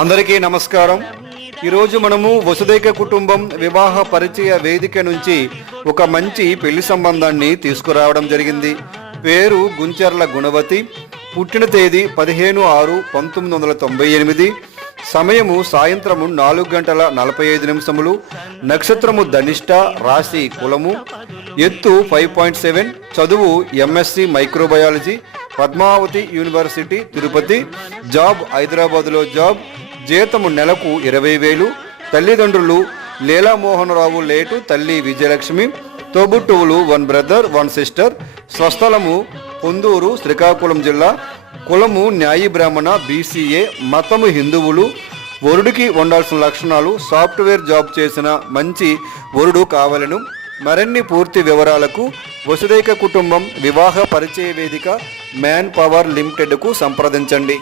అందరికీ నమస్కారం. ఈరోజు మనము వసుదైక కుటుంబం వివాహ పరిచయ వేదిక నుంచి ఒక మంచి పెళ్ళి సంబంధాన్ని తీసుకురావడం జరిగింది. పేరు గుంచర్ల గుణవతి. పుట్టిన తేదీ పదిహేను ఆరు పంతొమ్మిది వందల తొంభై ఎనిమిది. సమయము సాయంత్రము నాలుగు గంటల నలభై ఐదు నిమిషములు. నక్షత్రము ధనిష్ట రాశి కులము. ఎత్తు ఫైవ్ పాయింట్ సెవెన్. చదువు MSc microbiology. Padmavathi university Tirupati. Job హైదరాబాద్లో జాబ్. జీతము నెలకు ఇరవై వేలు తల్లిదండ్రులు లీలామోహనరావు లేటు తల్లి విజయలక్ష్మి తోబుట్టువులు వన్ బ్రదర్ వన్ సిస్టర్ స్వస్థలము పొందూరు శ్రీకాకుళం జిల్లా కులము న్యాయ బ్రాహ్మణ బీసీఏ మతము హిందువులు. వరుడికి ఉండాల్సిన లక్షణాలు సాఫ్ట్వేర్ జాబ్ చేసిన మంచి వరుడు కావలను. మరిన్ని పూర్తి వివరాలకు వసుదైక కుటుంబం వివాహ పరిచయ వేదిక మ్యాన్ పవర్ లిమిటెడ్కు సంప్రదించండి.